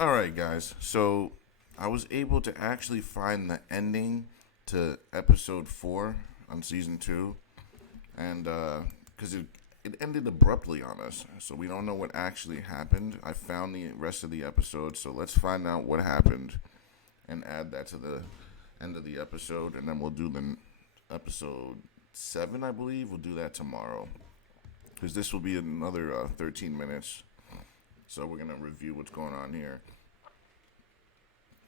Alright, guys. So, I was able to actually find the ending to episode 4 on season 2. And, because it ended abruptly on us. So, we don't know what actually happened. I found the rest of the episode. So, let's find out what happened and add that to the end of the episode. And then we'll do the episode 7, I believe. We'll do that tomorrow. Because this will be another 13 minutes. So we're going to review what's going on here.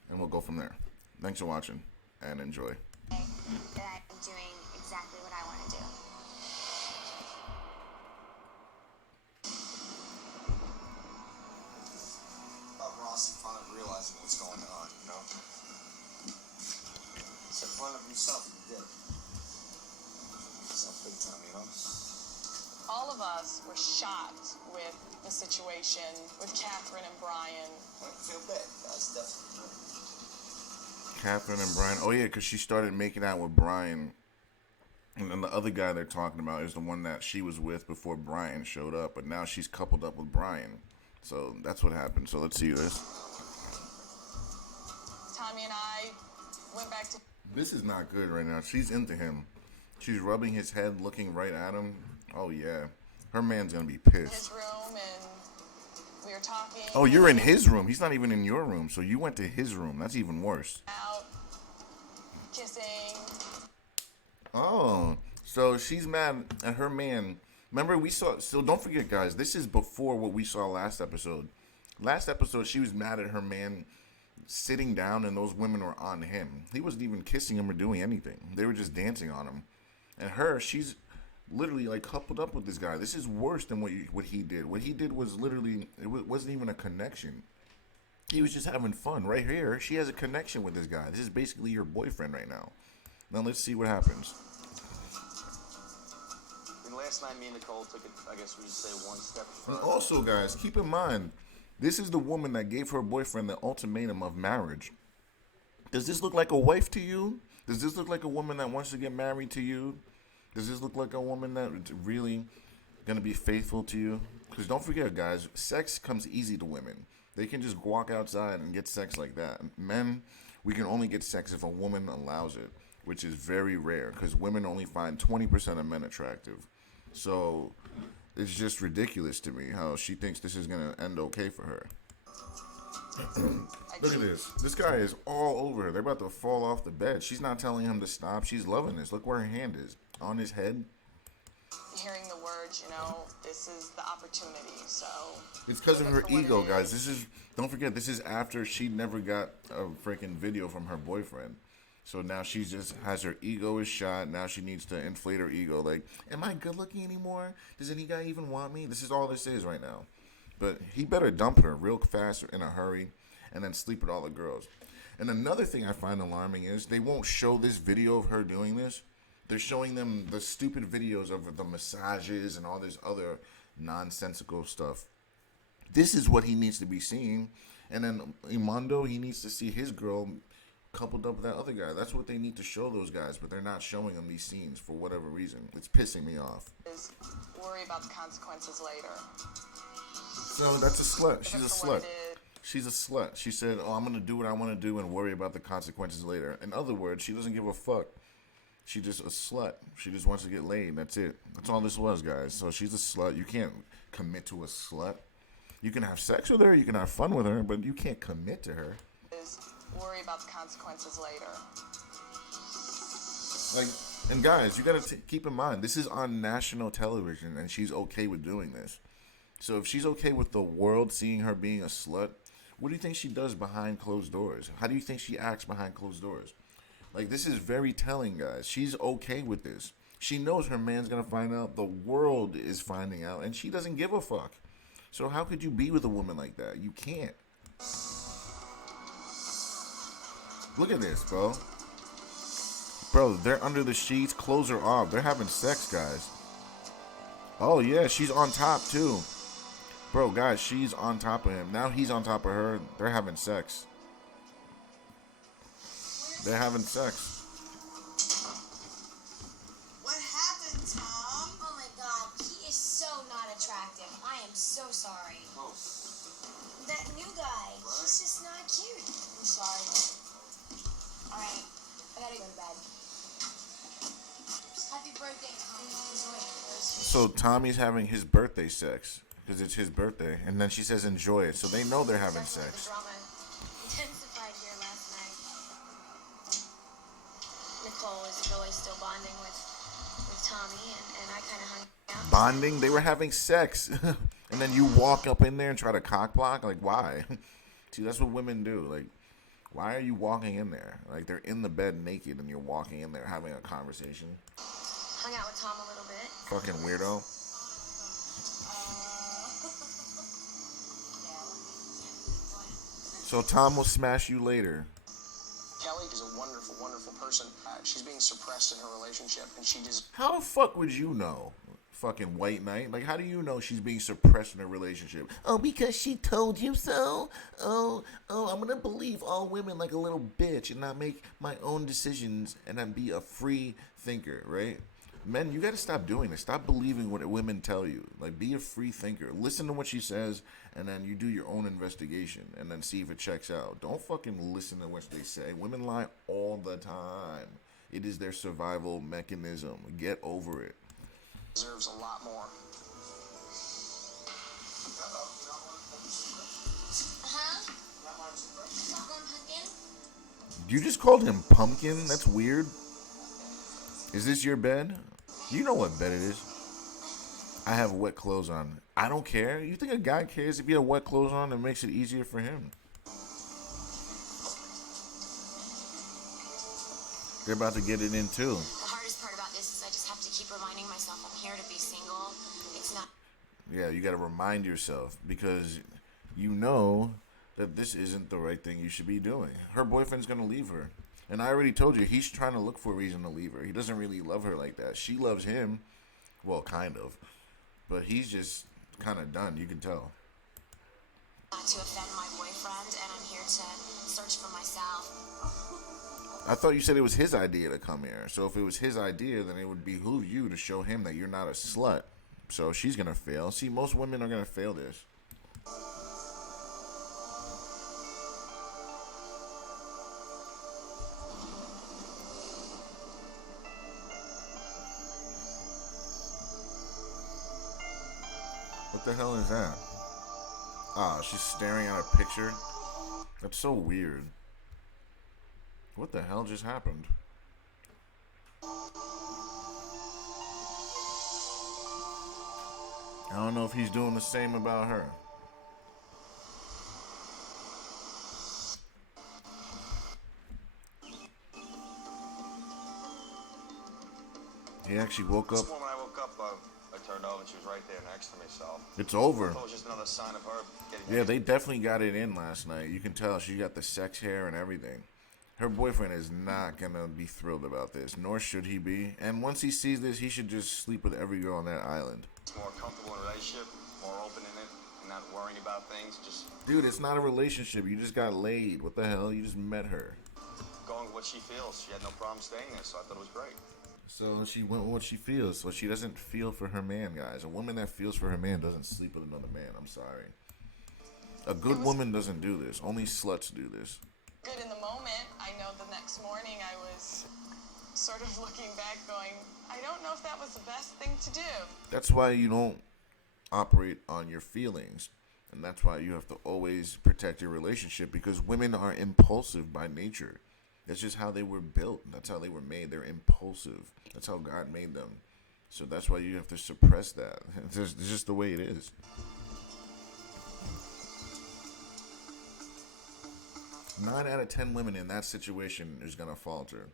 And we'll go from there. Thanks for watching and enjoy. That I'm doing exactly what I want to do. Ross finally realizing what's going on, you know? Set fun of himself and did. Himself big time, you know? All of us were shocked with the situation with Catherine and Brian. I feel bad. That's definitely good. Catherine and Brian. Oh, yeah, because she started making out with Brian. And then the other guy they're talking about is the one that she was with before Brian showed up. But now she's coupled up with Brian. So that's what happened. So let's see this. Tommy and I went back to... This is not good right now. She's into him. She's rubbing his head, looking right at him. Oh, yeah. Her man's going to be pissed. his room and we were talking. Oh, you're in his room. He's not even in your room. So you went to his room. That's even worse. Out, kissing. Oh, so she's mad at her man. Remember, we saw. So don't forget, guys. This is before what we saw last episode. Last episode, she was mad at her man sitting down, and those women were on him. He wasn't even kissing him or doing anything. They were just dancing on him. And her, she's literally like coupled up with this guy. This is worse than what he did. What he did was literally wasn't even a connection. He was just having fun. Right here, she has a connection with this guy. This is basically your boyfriend right now. Now let's see what happens. And last night, me and Nicole took it, I guess we would say, one step And further. also, guys, keep in mind, this is the woman that gave her boyfriend the ultimatum of marriage. Does this look like a wife to you? Does this look like a woman that wants to get married to you? Does this look like a woman that's really going to be faithful to you? Because don't forget, guys, sex comes easy to women. They can just walk outside and get sex like that. Men, we can only get sex if a woman allows it, which is very rare because women only find 20% of men attractive. So it's just ridiculous to me how she thinks this is going to end okay for her. Look at this. This guy is all over her. They're about to fall off the bed. She's not telling him to stop. She's loving this. Look where her hand is. On his head. Hearing the words, this is the opportunity, so... It's because of her ego, guys. Don't forget, this is after she never got a freaking video from her boyfriend. So now she just has her ego is shot. Now she needs to inflate her ego. Like, am I good looking anymore? Does any guy even want me? This is all this is right now. But he better dump her real fast in a hurry and then sleep with all the girls. And another thing I find alarming is they won't show this video of her doing this. They're showing them the stupid videos of the massages and all this other nonsensical stuff. This is what he needs to be seeing. And then Imando, he needs to see his girl coupled up with that other guy. That's what they need to show those guys, but they're not showing them these scenes for whatever reason. It's pissing me off. Worry about the consequences later. So that's a slut. She's a slut. She's a slut. She said, oh, I'm going to do what I want to do and worry about the consequences later. In other words, she doesn't give a fuck. She's just a slut. She just wants to get laid. That's it. That's all this was, guys. So she's a slut. You can't commit to a slut. You can have sex with her. You can have fun with her, but you can't commit to her. Worry about the consequences later. And guys, you got to keep in mind, this is on national television, and she's okay with doing this. So if she's okay with the world seeing her being a slut, what do you think she does behind closed doors? How do you think she acts behind closed doors? Like, this is very telling, guys. She's okay with this. She knows her man's going to find out. The world is finding out, and she doesn't give a fuck. So how could you be with a woman like that? You can't. Look at this, bro. Bro, they're under the sheets. Clothes are off. They're having sex, guys. Oh, yeah, she's on top, too. Bro, guys, she's on top of him. Now he's on top of her. They're having sex. They're having sex. What happened, Tom? Oh my god, he is so not attractive. I am so sorry. Oh. That new guy, he's just sorry. Alright, I gotta go to bed. Happy birthday, Tommy. Enjoy it. So Tommy's having his birthday sex because it's his birthday, and then she says enjoy it. So they know they're having Definitely sex. the drama intensified here last night. Nicole is really still bonding with Tommy, and I kind of hung out. Bonding? They were having sex. And then you walk up in there and try to cock block? Like, why? See, that's what women do. Like, why are you walking in there? Like, they're in the bed naked and you're walking in there having a conversation. Hung out with Tom a little bit. Fucking weirdo. So Tom will smash you later. Kelly is a wonderful, wonderful person. She's being suppressed in her relationship, and she just How the fuck would you know? Fucking white knight. Like, how do you know she's being suppressed in a relationship? Oh, because she told you so? Oh, I'm gonna believe all women like a little bitch and not make my own decisions and not be a free thinker, right? Men, you gotta stop doing this. Stop believing what women tell you. Like, be a free thinker. Listen to what she says, and then you do your own investigation, and then see if it checks out. Don't fucking listen to what they say. Women lie all the time. It is their survival mechanism. Get over it. deserves a lot more. Huh? Popcorn pumpkin? You just called him pumpkin? That's weird. Is this your bed? You know what bed it is. I have wet clothes on. I don't care. You think a guy cares if you have wet clothes on? It makes it easier for him. They're about to get it in too. The hardest part about this is I just have to keep reminding myself I'm here to be single. It's not. Yeah, you got to remind yourself because you know that this isn't the right thing you should be doing. Her boyfriend's going to leave her. And I already told you, he's trying to look for a reason to leave her. He doesn't really love her like that. She loves him. Well, kind of. But he's just kind of done. You can tell. Not to offend my boyfriend, and I'm here to search for myself. I thought you said it was his idea to come here. So if it was his idea, then it would behoove you to show him that you're not a slut. So she's going to fail. See, most women are going to fail this. What the hell is that? Ah, she's staring at a picture. That's so weird. What the hell just happened? I don't know if he's doing the same about her. He actually woke up. This morning when I woke up, I turned over and she was right there next to me. So It's over. it was just another sign of her getting. Yeah, they definitely got it in last night. You can tell she got the sex hair and everything. Her boyfriend is not gonna be thrilled about this, nor should he be. And once he sees this, he should just sleep with every girl on that island. It's more comfortable in a relationship, more open in it, and not worrying about things. Just Dude, it's not a relationship. You just got laid. What the hell? You just met her. going with what she feels. She had no problem staying there, so I thought it was great. So she went with what she feels. So she doesn't feel for her man, guys. A woman that feels for her man doesn't sleep with another man. I'm sorry. A good woman doesn't do this. Only sluts do this. Good in the moment. I know the next morning I was sort of looking back going, I don't know if that was the best thing to do. That's why you don't operate on your feelings. And that's why you have to always protect your relationship because women are impulsive by nature. That's just how they were built. That's how they were made. They're impulsive. That's how God made them. So that's why you have to suppress that. It's just the way it is. Nine out of 10 women in that situation is gonna falter.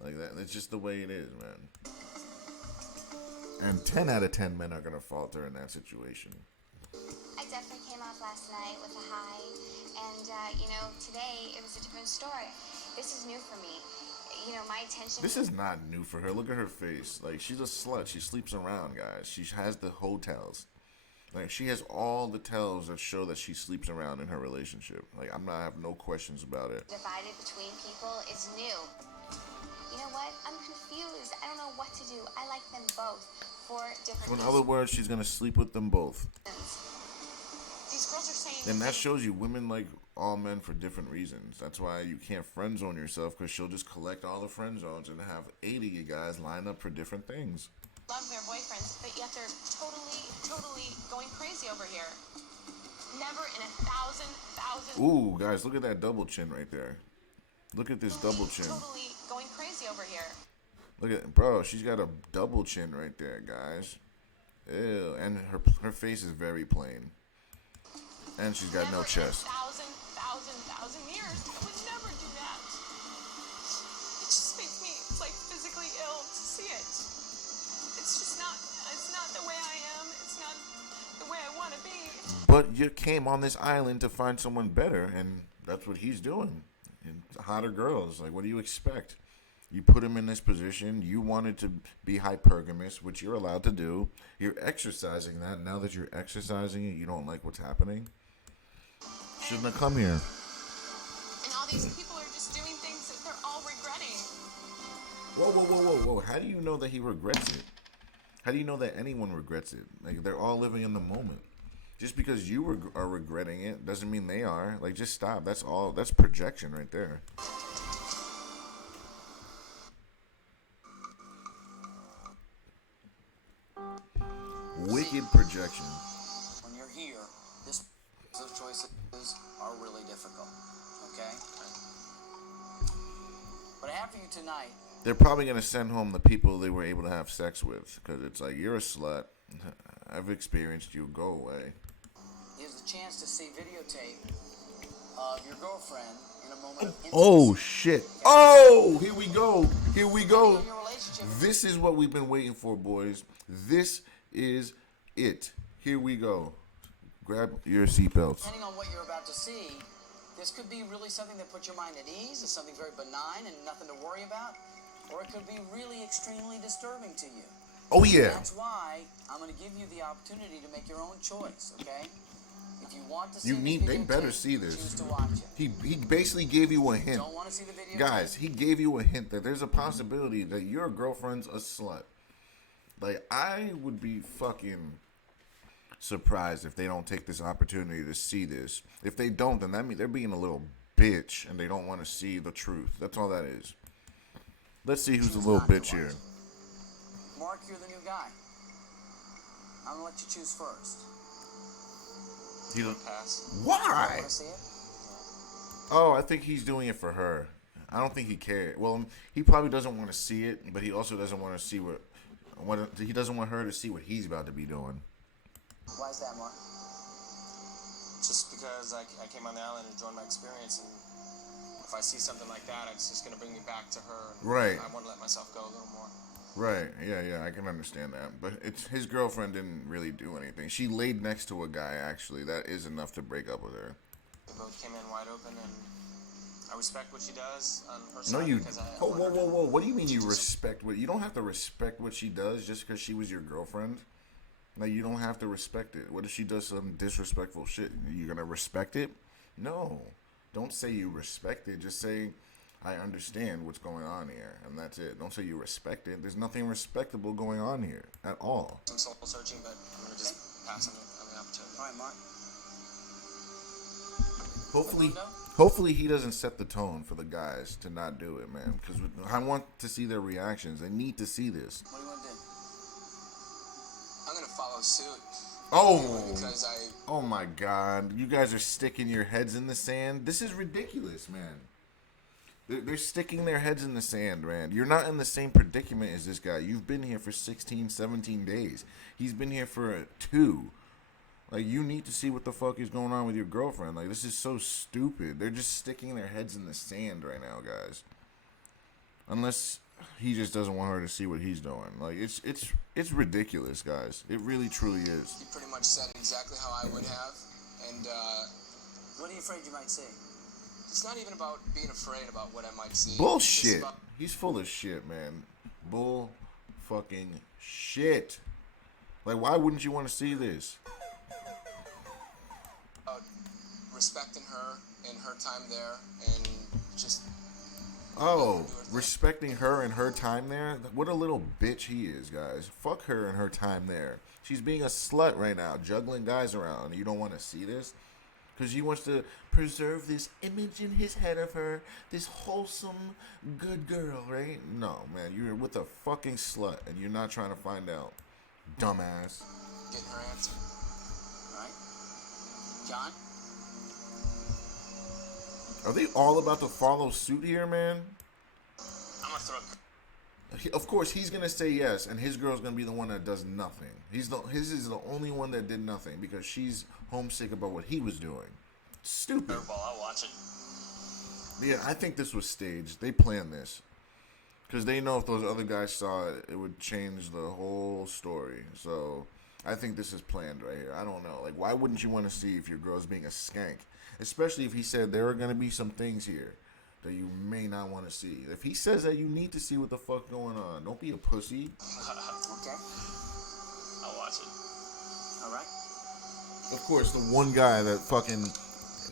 Like that. It's just the way it is, man. And 10 out of 10 men are gonna falter in that situation. I definitely came off last night with a high, and today it was a different story. This is new for me. My attention. This is not new for her. Look at her face. Like, she's a slut. She sleeps around, guys. She has the hotels. Like, she has all the tells that show that she sleeps around in her relationship. Like, I have no questions about it. Divided between people is new. You know what? I'm confused. I don't know what to do. I like them both for different So in reasons. other words, she's gonna sleep with them both. These girls are saying. And that shows you women like all men for different reasons. That's why you can't friend zone yourself, because she'll just collect all the friend zones and have 80 of you guys line up for different things. Love their boyfriends, but yet they're totally going crazy over here. Never in a thousand. Ooh, guys, look at that double chin right there. Look at this double chin. Totally going crazy over here. Look at, bro, she's got a double chin right there, guys. Ew, and her face is very plain. And she's got no chest. Thousand years. I would never do that. It just makes me like physically ill to see it. It's not the way I am. It's not the way I want to be. But you came on this island to find someone better, and that's what he's doing. And hotter girls, like, what do you expect? You put him in this position. You wanted to be hypergamous, which you're allowed to do. You're exercising that. Now that you're exercising it, you don't like what's happening. Shouldn't have come here. And all these people are just doing things that they're all regretting. Whoa. How do you know that he regrets it? How do you know that anyone regrets it? Like, they're all living in the moment. Just because you are regretting it doesn't mean they are. Like, just stop. That's all. That's projection right there. Wicked projection. When you're here, those choices are really difficult, okay? What I have for you tonight... They're probably going to send home the people they were able to have sex with, because it's like, you're a slut. I've experienced you. Go away. Here's a chance to see videotape of your girlfriend in a moment of intimacy. Oh, shit. Oh, here we go. Here we go. Your relationship. This is what we've been waiting for, boys. This is it. Here we go. Grab your seatbelts. Depending on what you're about to see, this could be really something that puts your mind at ease. It's something very benign and nothing to worry about. Or it could be really extremely disturbing to you. Oh, yeah. That's why I'm going to give you the opportunity to make your own choice, okay? If you want to see They better see this. choose to watch it. He basically gave you a hint. Don't want to see the video? Guys, he gave you a hint that there's a possibility that your girlfriend's a slut. Like, I would be fucking surprised if they don't take this opportunity to see this. If they don't, then that means they're being a little bitch and they don't want to see the truth. That's all that is. Let's see who's a little bitch here. Mark, you're the new guy. I'm gonna let you choose first. Pass. Why? Want to see it? Oh, I think he's doing it for her. I don't think he cares. Well, he probably doesn't want to see it, but he also doesn't want to see what he doesn't want her to see what he's about to be doing. Why is that, Mark? Just because I came on the island and enjoyed my experience, and if I see something like that, it's just going to bring me back to her. And Right. I want to let myself go a little more. Right, yeah, I can understand that. But it's his girlfriend didn't really do anything. She laid next to a guy, actually. That is enough to break up with her. We both came in wide open, and I respect what she does on her No, side. you... because I Oh, want her to- whoa. What do you mean you respect what... You don't have to respect what she does just because she was your girlfriend. Like, you don't have to respect it. What if she does some disrespectful shit? You're going to respect it? No. Don't say you respect it. Just say... I understand what's going on here, and that's it. Don't say you respect it. There's nothing respectable going on here at all. Some soul searching, but I'm going to just pass on the opportunity. All right, Mark. Hopefully he doesn't set the tone for the guys to not do it, man. Because I want to see their reactions. They need to see this. What do you want to do? I'm going to follow suit. Oh, Because oh my God. You guys are sticking your heads in the sand. This is ridiculous, man. They're sticking their heads in the sand, man. You're not in the same predicament as this guy. You've been here for 16, 17 days. He's been here for 2. Like, you need to see what the fuck is going on with your girlfriend. Like, this is so stupid. They're just sticking their heads in the sand right now, guys. Unless he just doesn't want her to see what he's doing. Like, it's ridiculous, guys. It really, truly is. you pretty much said exactly how I would have. And What are you afraid you might see? it's not even about being afraid about what I might see. It's Bullshit. just about He's full of shit, man. Bull fucking shit. Like, why wouldn't you want to see this? respecting her and her time there, and just Oh, respecting her and her time there? What a little bitch he is, guys. Fuck her and her time there. She's being a slut right now, juggling guys around. You don't want to see this? Because he wants to preserve this image in his head of her, this wholesome, good girl, right? No, man, you're with a fucking slut, and you're not trying to find out. Dumbass. Getting her answer. All right? John? Are they all about to follow suit here, man? I'm gonna throw. Of course, he's gonna say yes, and his girl's gonna be the one that does nothing. His is the only one that did nothing because she's homesick about what he was doing. Stupid. Curveball, I'll watch it. Yeah, I think this was staged. They planned this because they know if those other guys saw it, it would change the whole story. So I think this is planned right here. I don't know. Like, why wouldn't you want to see if your girl's being a skank? Especially if he said there are gonna be some things here that you may not want to see. If he says that, you need to see what the fuck going on. Don't be a pussy. Okay. I'll watch it. All right. Of course, the one guy that fucking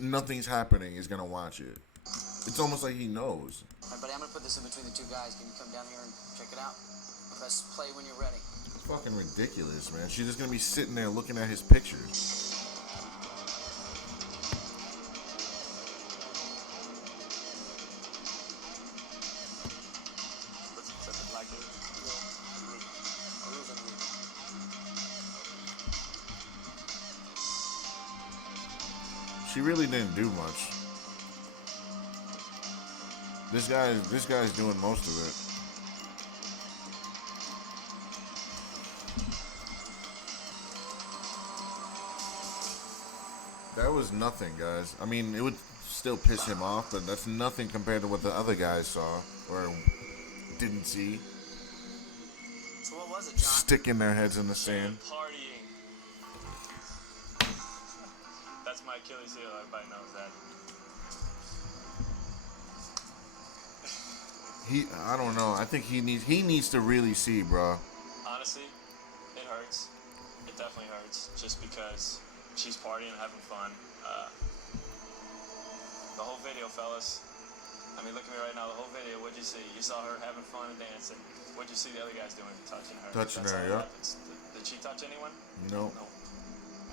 nothing's happening is gonna watch it. It's almost like he knows. All right, buddy, I'm gonna put this in between the two guys. Can you come down here and check it out? Press play when you're ready. It's fucking ridiculous, man. She's just gonna be sitting there looking at his pictures. She really didn't do much. This guy's doing most of it. That was nothing, guys. I mean, it would still piss him off, but that's nothing compared to what the other guys saw or didn't see. So what was it, John? Sticking their heads in the sand. Partying. That's my Achilles heel. Everybody knows that. I don't know. I think he needs to really see, bro. Honestly, it hurts. It definitely hurts. Just because she's partying and having fun. The whole video, fellas. I mean, look at me right now. The whole video. What'd you see? You saw her having fun and dancing. What'd you see the other guys doing? Touching her. Touching That's her, how it yeah. happens. Did she touch anyone? No. No.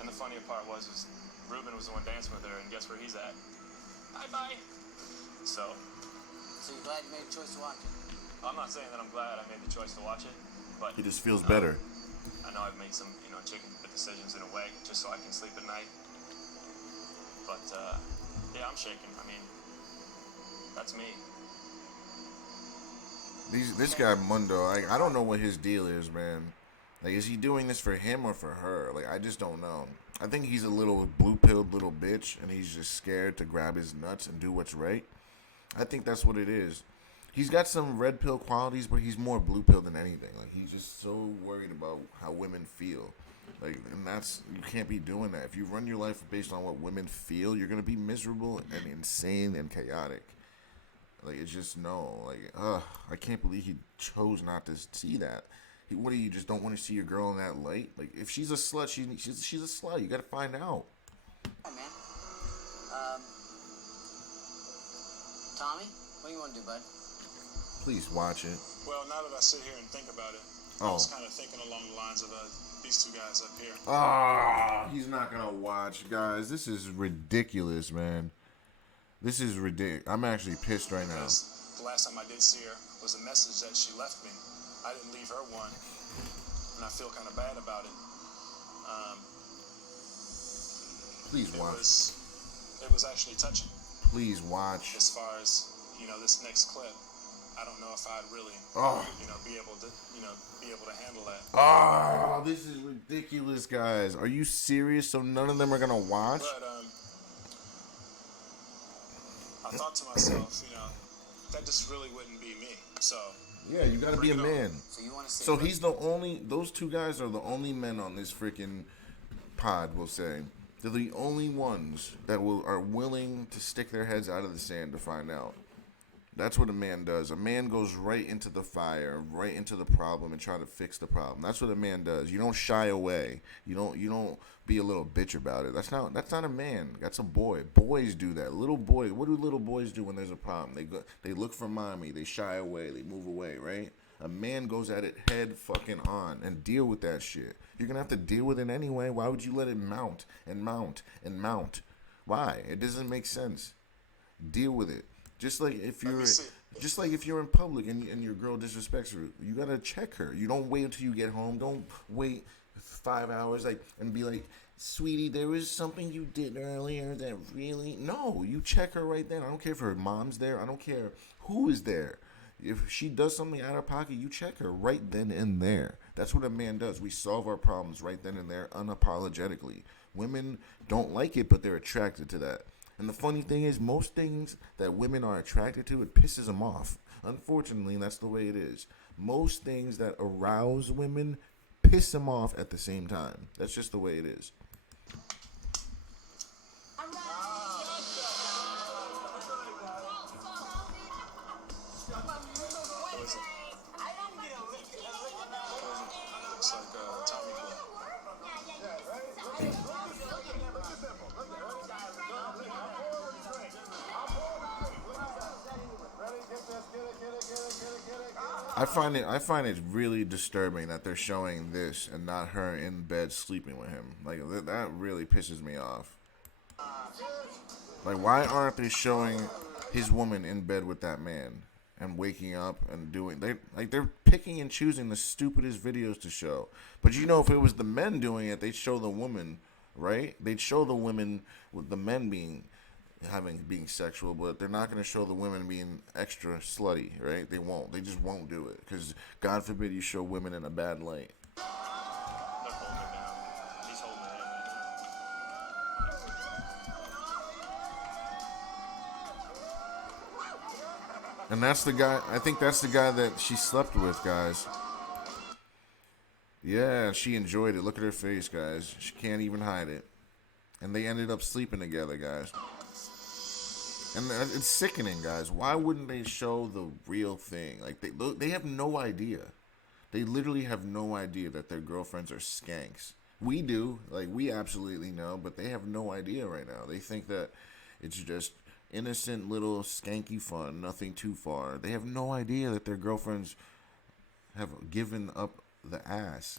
And the funnier part was Ruben was the one dancing with her, and guess where he's at? Bye-bye. So you're glad you made a choice to watch it? I'm not saying that I'm glad I made the choice to watch it, but He just feels better. I know I've made some, chicken decisions in a way, just so I can sleep at night. But yeah, I'm shaking. I mean, that's me. This guy Mundo, I don't know what his deal is, man. Like, is he doing this for him or for her? Like, I just don't know. I think he's a little blue-pilled little bitch, and he's just scared to grab his nuts and do what's right. I think that's what it is. He's got some red pill qualities, but he's more blue pill than anything. Like, he's just so worried about how women feel. Like, and you can't be doing that. If you run your life based on what women feel, you're gonna be miserable and insane and chaotic. Like, it's just I can't believe he chose not to see that. What do you just don't want to see your girl in that light? Like, if she's a slut, she's a slut. You gotta find out. Hi, man. Tommy, what do you want to do, bud? Please watch it. Well, now that I sit here and think about it, I was kind of thinking along the lines of these two guys up here. He's not gonna watch, guys. This is ridiculous, man. This is ridiculous. I'm actually pissed right now. The last time I did see her was a message that she left me. I didn't leave her one, and I feel kind of bad about it. Please watch. It was actually touching. Please watch. As far as this next clip, I don't know if I'd really, be able to handle that. This is ridiculous, guys. Are you serious? So none of them are gonna watch? But I thought to myself, that just really wouldn't be me. So yeah, you gotta be a man. So you want to see? So he's the only. Those two guys are the only men on this freaking pod. We'll say they're the only ones that are willing to stick their heads out of the sand to find out. That's what a man does. A man goes right into the fire, right into the problem, and try to fix the problem. That's what a man does. You don't shy away. You don't be a little bitch about it. That's not a man. That's a boy. Boys do that. Little boys. What do little boys do when there's a problem? They look for mommy. They shy away. They move away. Right? A man goes at it head fucking on and deal with that shit. You're gonna have to deal with it anyway. Why would you let it mount and mount and mount? Why? It doesn't make sense. Deal with it. Just like if you're in public and your girl disrespects her, you gotta check her. You don't wait until you get home. Don't wait 5 hours and be like, sweetie, there was something you did earlier that really... No, you check her right then. I don't care if her mom's there. I don't care who is there. If she does something out of pocket, you check her right then and there. That's what a man does. We solve our problems right then and there unapologetically. Women don't like it, but they're attracted to that. And the funny thing is, most things that women are attracted to, it pisses them off. Unfortunately, that's the way it is. Most things that arouse women piss them off at the same time. That's just the way it is. Looks like Tommy Boy. I find it really disturbing that they're showing this and not her in bed sleeping with him. Like that really pisses me off. Like, why aren't they showing his woman in bed with that man and waking up and doing... They're picking and choosing the stupidest videos to show. But you know, if it was the men doing it, they'd show the woman, right? They'd show the women with the men being sexual, but they're not going to show the women being extra slutty, right? They won't. They just won't do it because God forbid you show women in a bad light. They're holding it down. He's holding her hand right now. And that's the guy, I think that's the guy that she slept with, guys. Yeah, she enjoyed it. Look at her face, guys. She can't even hide it. And they ended up sleeping together, guys. And it's sickening, guys. Why wouldn't they show the real thing? Like, they have no idea. They literally have no idea that their girlfriends are skanks. We do. Like, we absolutely know, but they have no idea right now. They think that it's just innocent little skanky fun, nothing too far. They have no idea that their girlfriends have given up the ass.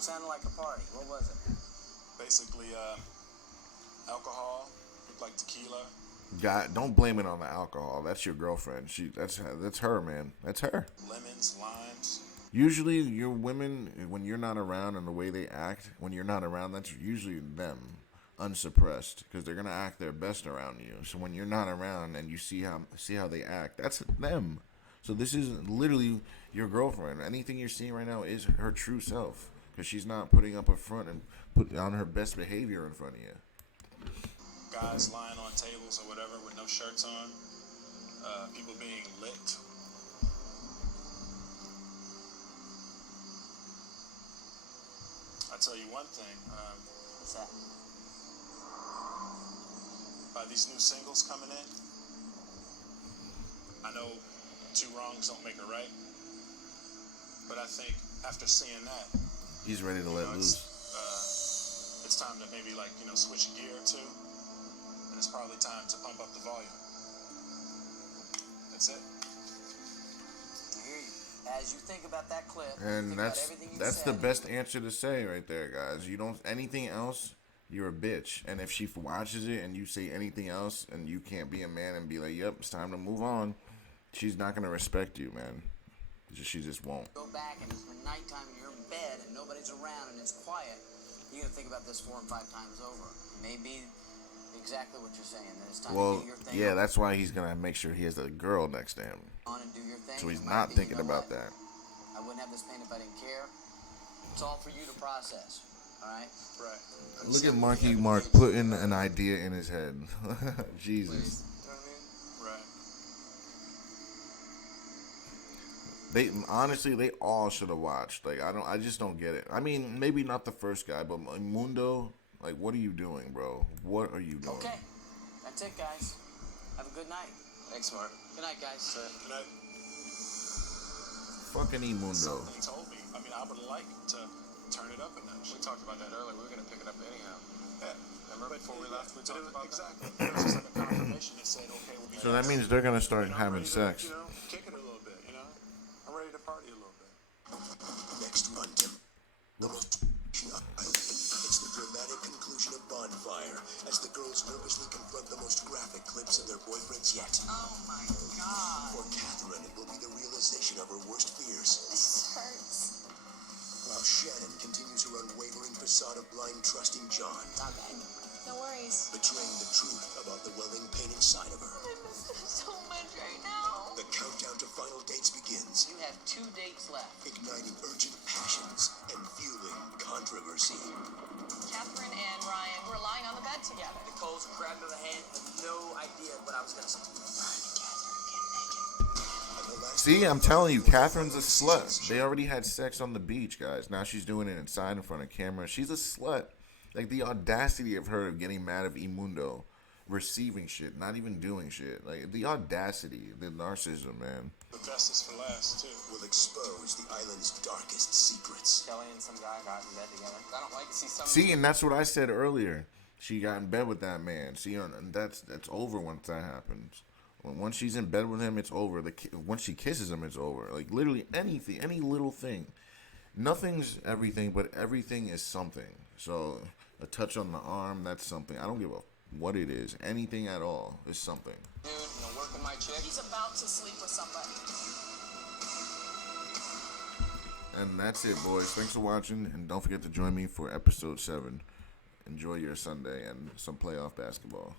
Sounded like a party. What was it? Basically, alcohol, like tequila. God, don't blame it on the alcohol. That's your girlfriend. That's her, man. That's her. Lemons, limes. Usually, your women, when you're not around and the way they act, when you're not around, that's usually them, unsuppressed, because they're gonna act their best around you. So when you're not around and you see how they act, that's them. So this is literally your girlfriend. Anything you're seeing right now is her true self, because she's not putting up a front and putting on her best behavior in front of you. Guys lying on tables or whatever with no shirts on. People being licked. I tell you one thing. What's that? By these new singles coming in, I know 2 wrongs don't make a right. But I think after seeing that, He's ready to let loose. It's time to maybe switch a gear or two, and it's probably time to pump up the volume. That's it. I hear you. As you think about that clip, And think about everything you that's the said, best answer to say right there, guys. You don't anything else, you're a bitch. And if she watches it and you say anything else and you can't be a man and be like, yep, it's time to move on, she's not gonna respect you, man. She just won't. Go back and it's nighttime and you're in bed and nobody's around and it's quiet. You're gonna think about this 4 and 5 times over. Maybe exactly what you're saying. That it's time to Well, do your thing. yeah, that's why he's gonna make sure he has a girl next to him. On and do your thing. So he's It might not be, thinking you know about what? that. I wouldn't have this pain if I didn't care. It's all for you to process. All right. Right. Look at Marky Mark putting an idea in his head. Jesus. You know what I mean? Right. They honestly, they all should have watched. Like, I just don't get it. I mean, maybe not the first guy, but Mundo, like, what are you doing, bro? What are you doing? Okay. That's it, guys. Have a good night. Thanks, Mark. Good night, guys. Good night. Fucking Mundo. Something told me. I mean, I would like to turn it up a notch. We talked about that earlier. We were going to pick it up anyhow. Yeah. Remember before we left, we talked about that? Exactly. It was just like a confirmation that said, okay, we'll be So that means they're gonna start I'm having ready sex. to, kick it a little bit, I'm ready to party a little bit. Next month, bonfire as the girls nervously confront the most graphic clips of their boyfriends yet. Oh my God. For Catherine, it will be the realization of her worst fears. This hurts. While Shannon continues her unwavering facade of blind trust in John, Not bad. No worries. betraying the truth about the welling pain inside of her. I miss him so much right now. The countdown to final dates begins, You have 2 dates left. igniting urgent passions and fueling controversy. Catherine and Ryan were lying on the bed together. Nicole's grabbed her hand, had no idea what I was going to say. And the last See, I'm telling you, Catherine's a slut. They already had sex on the beach, guys. Now she's doing it inside in front of camera. She's a slut. Like, the audacity of her getting mad at Imundo, receiving shit, not even doing shit. Like, the audacity, the narcissism, man. The best is for last, too. will expose the island's darkest secrets. Kelly and some guy got in bed together. I don't like to see some. See, and that's what I said earlier. She got in bed with that man. See, and that's over once that happens. Once she's in bed with him, it's over. Once she kisses him, it's over. Like, literally anything, any little thing. Nothing's everything, but everything is something. So, a touch on the arm, that's something. I don't give a what it is. Anything at all is something. Dude, working my chick. He's about to sleep with somebody. And that's it, boys. Thanks for watching, and don't forget to join me for episode 7. Enjoy your Sunday and some playoff basketball.